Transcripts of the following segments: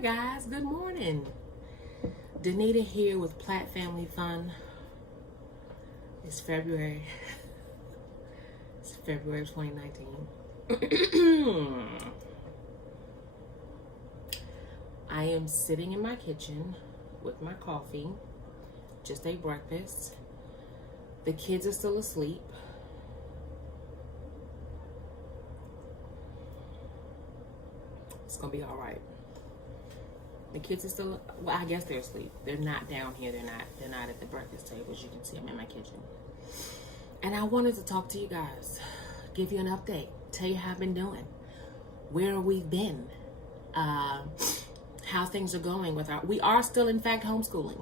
guys, good morning. Danita here with Platt Family Fun. It's February 2019. I am sitting in my kitchen with my coffee, just ate breakfast. The kids are still asleep. It's gonna be all right. The kids are still, well, I guess they're asleep. They're not down here. They're not at the breakfast table. As you can see, I'm in my kitchen. And I wanted to talk to you guys, give you an update, tell you how I've been doing, where we've been, how things are going with we are still, in fact, homeschooling.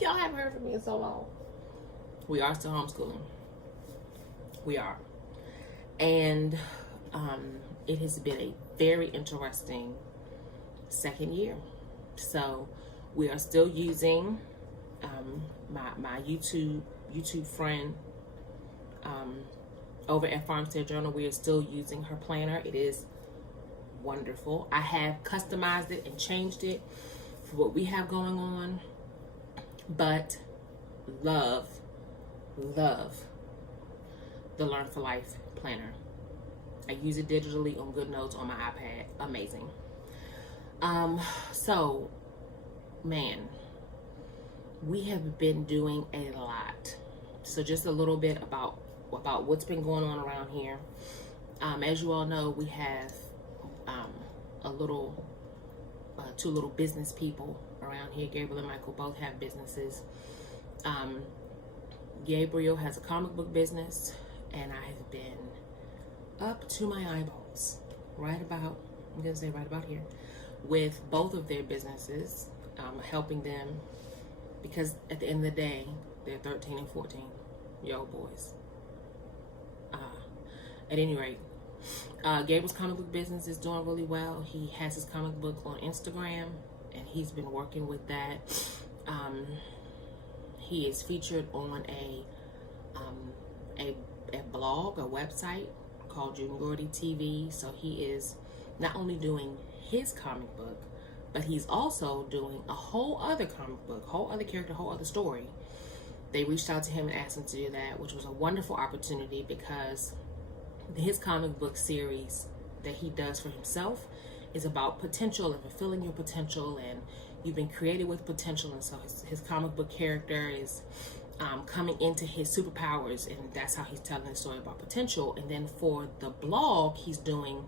Y'all haven't heard from me in so long. We are still homeschooling. We are. And it has been a very interesting second year. So we are still using my YouTube friend over at Farmstead Journal. We are still using her planner. It is wonderful. I have customized it and changed it for what we have going on, but love the Learn for Life planner. I use it digitally on GoodNotes on my iPad. Amazing. So, man, we have been doing a lot. So just a little bit about what's been going on around here. As you all know, we have two little business people around here. Gabriel and Michael both have businesses. Gabriel has a comic book business, and I have been up to my eyeballs right about here with both of their businesses, helping them, because at the end of the day, they're 13 and 14 year old boys. At any rate, Gabriel's comic book business is doing really well. He has his comic book on Instagram, and he's been working with that. He is featured on a blog, a website called Juniority TV. So he is not only doing his comic book, but he's also doing a whole other comic book, whole other character, whole other story. They reached out to him and asked him to do that, which was a wonderful opportunity, because his comic book series that he does for himself is about potential and fulfilling your potential, and you've been created with potential. And so his comic book character is coming into his superpowers, and that's how he's telling the story about potential. And then for the blog, he's doing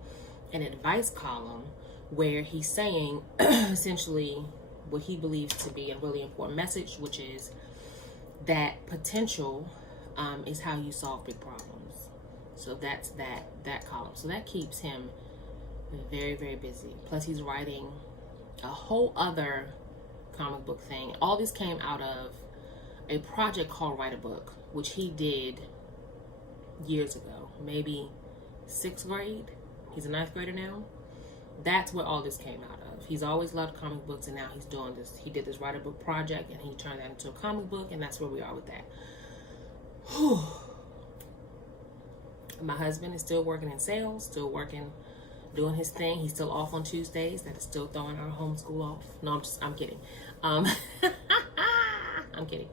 an advice column where he's saying essentially what he believes to be a really important message, which is that potential is how you solve big problems. So that's that column. So that keeps him very, very busy. Plus he's writing a whole other comic book thing. All this came out of a project called Write a Book, which he did years ago, maybe 6th grade. He's a 9th grader now. That's where all this came out of. He's always loved comic books, and now he's doing this. He did this Write a Book project, and he turned that into a comic book, and that's where we are with that. Whew. My husband is still working in sales, still working, doing his thing. He's still off on Tuesdays. That is still throwing our homeschool off. No, I'm kidding. I'm kidding.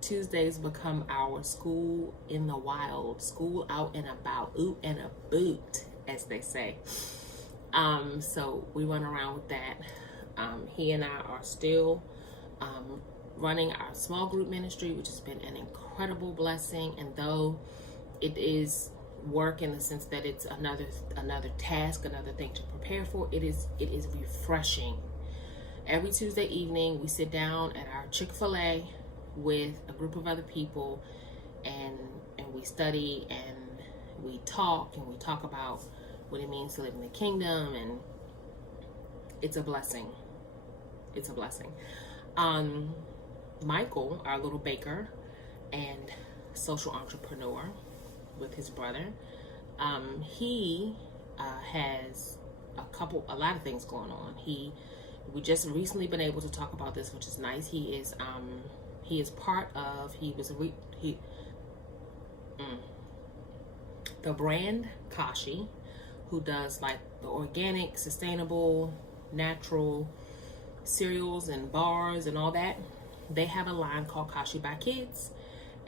Tuesdays become our school in the wild, school out and about, oot and a boot, as they say. So we run around with that. He and I are still running our small group ministry, which has been an incredible blessing. And though it is work in the sense that it's another task, another thing to prepare for, it is refreshing. Every Tuesday evening, we sit down at our Chick-fil-A with a group of other people, and we study and we talk about what it means to live in the kingdom, and it's a blessing. It's a blessing. Michael, our little baker and social entrepreneur with his brother, he has a lot of things going on. We just recently been able to talk about this, which is nice. He is part of the brand Kashi, who does like the organic, sustainable, natural cereals and bars and all that. They have a line called Kashi by Kids,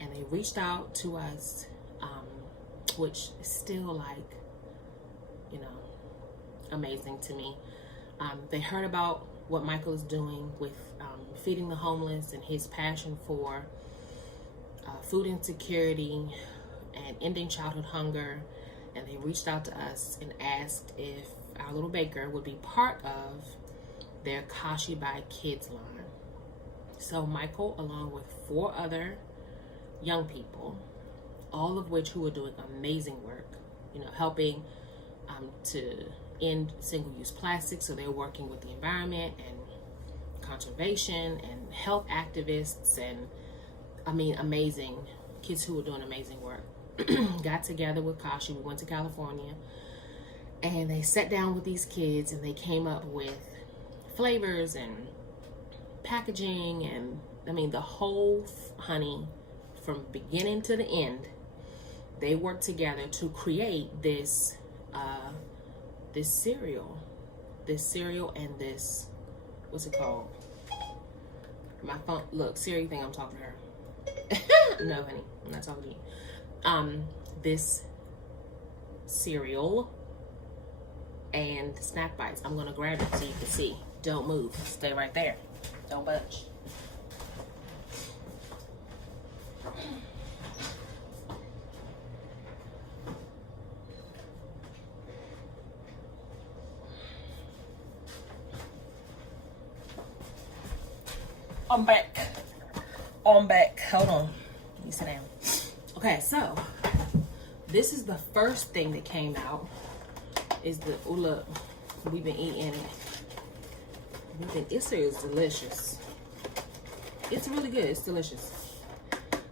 and they reached out to us, which is still like, you know, amazing to me. They heard about what Michael is doing with feeding the homeless and his passion for food insecurity and ending childhood hunger, and they reached out to us and asked if our little baker would be part of their Kashi by Kids line. So Michael, along with 4 other young people, all of which who are doing amazing work, you know, helping to end single-use plastic. So they're working with the environment and conservation and health activists, and I mean, amazing kids who are doing amazing work. Got together with Kashi. We went to California, and they sat down with these kids, and they came up with flavors and packaging, and I mean, the whole honey, from beginning to the end. They worked together to create this cereal and this, what's it called? My phone, look, Siri think I'm talking to her. No, honey, I'm not talking to you. This cereal and snack bites. I'm gonna grab it so you can see. Don't move. Stay right there. Don't budge. I'm back. Hold on. Let me sit down. Okay, so this is the first thing that came out. Is the, oh look, we've been eating it. This cereal is delicious. It's really good. It's delicious.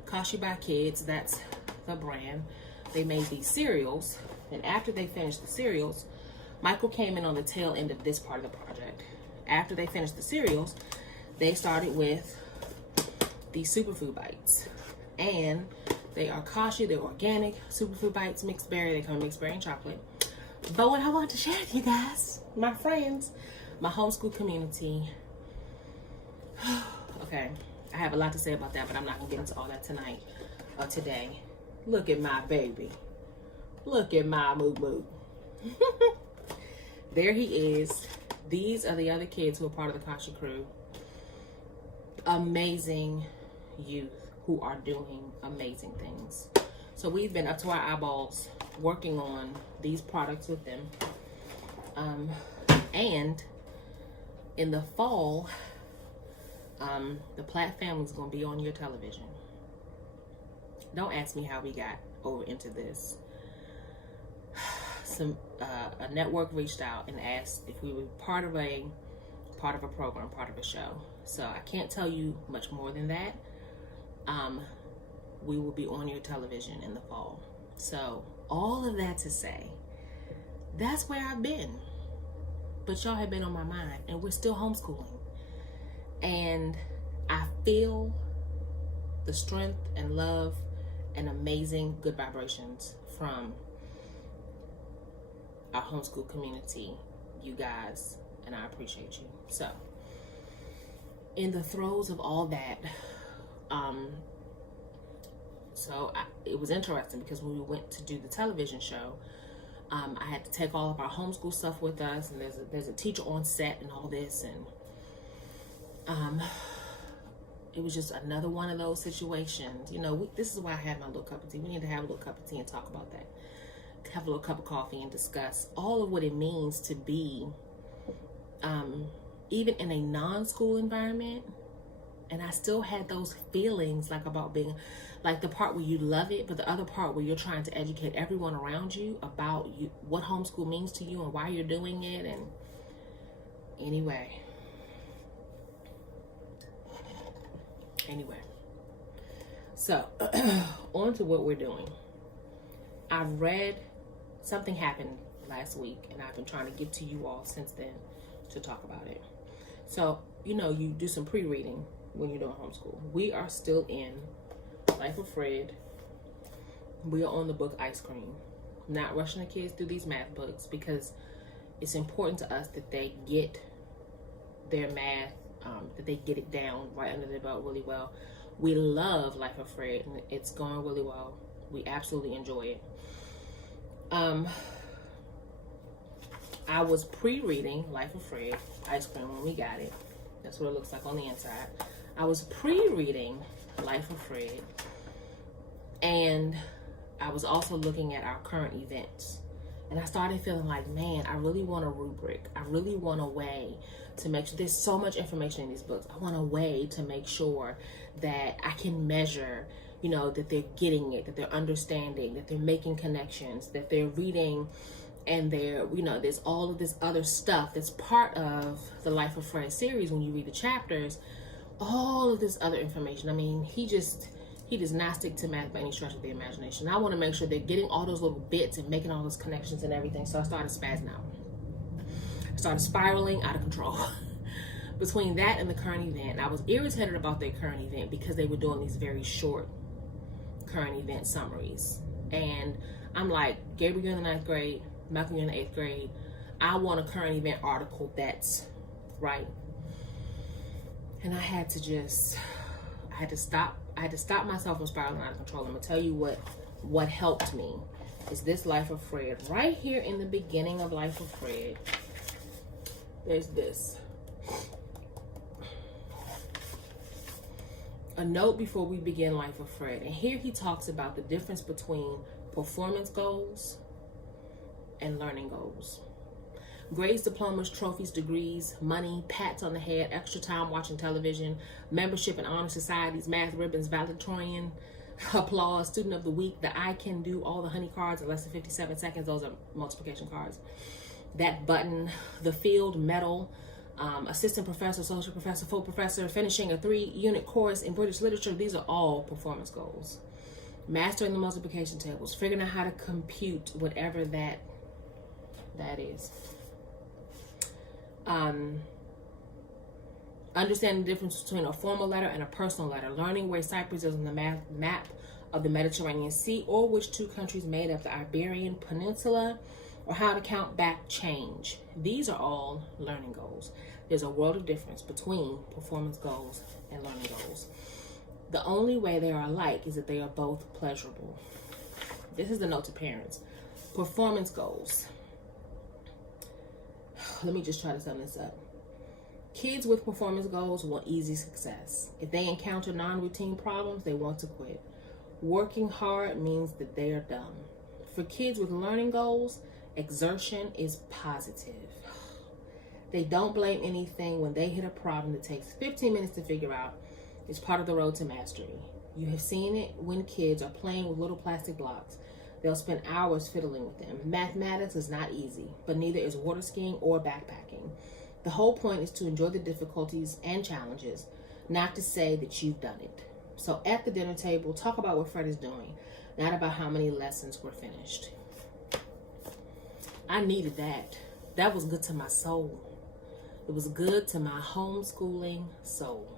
Kashi by Kids, that's the brand. They made these cereals, and after they finished the cereals, Michael came in on the tail end of this part of the project. After they finished the cereals, they started with these superfood bites, and they are Kashi. They're organic superfood bites, mixed berry. They come mixed berry and chocolate. But what I want to share with you guys, my friends, my homeschool community. Okay, I have a lot to say about that, but I'm not gonna get into all that tonight or today. Look at my baby. Look at my moo. There he is. These are the other kids who are part of the Kashi crew. Amazing youth who are doing amazing things. So we've been up to our eyeballs working on these products with them. And in the fall, the Platt family is going to be on your television. Don't ask me how we got over into this. A network reached out and asked if we were part of a program, part of a show. So I can't tell you much more than that. We will be on your television in the fall. So all of that to say, that's where I've been. But y'all have been on my mind, and we're still homeschooling. And I feel the strength and love and amazing good vibrations from our homeschool community, you guys, and I appreciate you. So, in the throes of all that, it was interesting because when we went to do the television show, I had to take all of our homeschool stuff with us, and there's a teacher on set and all this, and it was just another one of those situations. You know, this is why I have my little cup of tea. We need to have a little cup of tea and talk about that. Have a little cup of coffee and discuss all of what it means to be, even in a non-school environment. And I still had those feelings like about being, like the part where you love it, but the other part where you're trying to educate everyone around you about what homeschool means to you and why you're doing it. And anyway, so on to what we're doing. I've read something happened last week, and I've been trying to get to you all since then to talk about it. So, you know, you do some pre-reading when you're doing homeschool. We are still in Life of Fred. We are on the book Ice Cream. I'm not rushing the kids through these math books because it's important to us that they get their math, that they get it down right under their belt really well. We love Life of Fred, and it's going really well. We absolutely enjoy it. I was pre-reading Life of Fred ice cream when we got it. That's what it looks like on the inside. I was pre-reading Life of Fred, and I was also looking at our current events. And I started feeling like, man, I really want a rubric. I really want a way to make sure, there's so much information in these books. I want a way to make sure that I can measure, you know, that they're getting it, that they're understanding, that they're making connections, that they're reading, and they're, you know, there's all of this other stuff that's part of the Life of Fred series. When you read the chapters, all of this other information. I mean, he does not stick to math by any stretch of the imagination. I want to make sure they're getting all those little bits and making all those connections and everything. So I started spazzing out. I started spiraling out of control. Between that and the current event, I was irritated about their current event because they were doing these very short current event summaries. And I'm like, Gabriel, you're in the 9th grade. Malcolm, you're in the 8th grade. I want a current event article that's right. And I had to stop myself from spiraling out of control. I'm gonna tell you what helped me is this Life of Fred. Right here in the beginning of Life of Fred, there's this. A note before we begin Life of Fred. And here he talks about the difference between performance goals and learning goals. Grades, diplomas, trophies, degrees, money, pats on the head, extra time watching television, membership in honor societies, math ribbons, valedictorian, applause, student of the week, the I can do all the honey cards in less than 57 seconds. Those are multiplication cards. That button, the field medal, assistant professor, associate professor, full professor, finishing a 3-unit course in British literature. These are all performance goals. Mastering the multiplication tables, figuring out how to compute whatever that is. Understanding the difference between a formal letter and a personal letter, learning where Cyprus is on the map of the Mediterranean Sea, or which 2 countries made up the Iberian Peninsula, or how to count back change. These are all learning goals. There's a world of difference between performance goals and learning goals. The only way they are alike is that they are both pleasurable. This is the note to parents. Performance goals. Let me just try to sum this up. Kids with performance goals want easy success. If they encounter non-routine problems, they want to quit. Working hard means that they are dumb. For kids with learning goals, exertion is positive. They don't blame anything when they hit a problem that takes 15 minutes to figure out. It's part of the road to mastery. You have seen it when kids are playing with little plastic blocks. They'll spend hours fiddling with them. Mathematics is not easy, but neither is water skiing or backpacking. The whole point is to enjoy the difficulties and challenges, not to say that you've done it. So at the dinner table, talk about what Fred is doing, not about how many lessons were finished. I needed that. That was good to my soul. It was good to my homeschooling soul.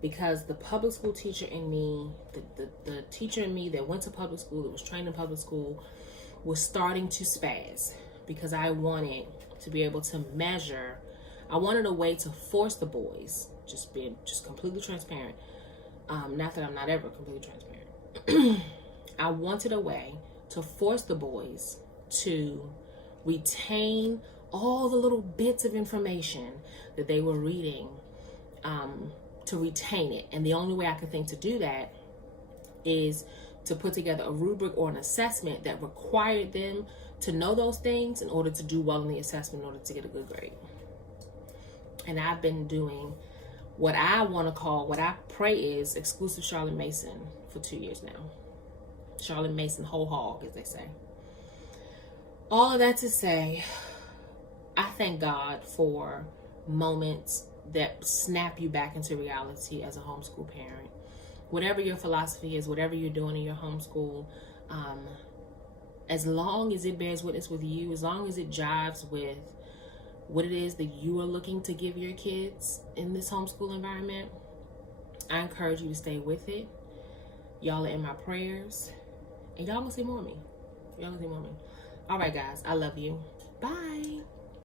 Because the public school teacher in me, the teacher in me that went to public school, that was trained in public school, was starting to spaz. Because I wanted to be able to measure. I wanted a way to force the boys, just completely transparent. Not that I'm not ever completely transparent. I wanted a way to force the boys to retain all the little bits of information that they were reading, to retain it. And the only way I could think to do that is to put together a rubric or an assessment that required them to know those things in order to do well in the assessment, in order to get a good grade. And I've been doing what I want to call, what I pray is exclusive Charlotte Mason for 2 years now. Charlotte Mason whole hog, as they say. All of that to say, I thank God for moments that snap you back into reality as a homeschool parent. Whatever your philosophy is, whatever you're doing in your homeschool, as long as it bears witness with you, as long as it jives with what it is that you are looking to give your kids in this homeschool environment, I encourage you to stay with it. Y'all are in my prayers, and y'all gonna see more of me. Y'all gonna see more of me. All right, guys, I love you. Bye.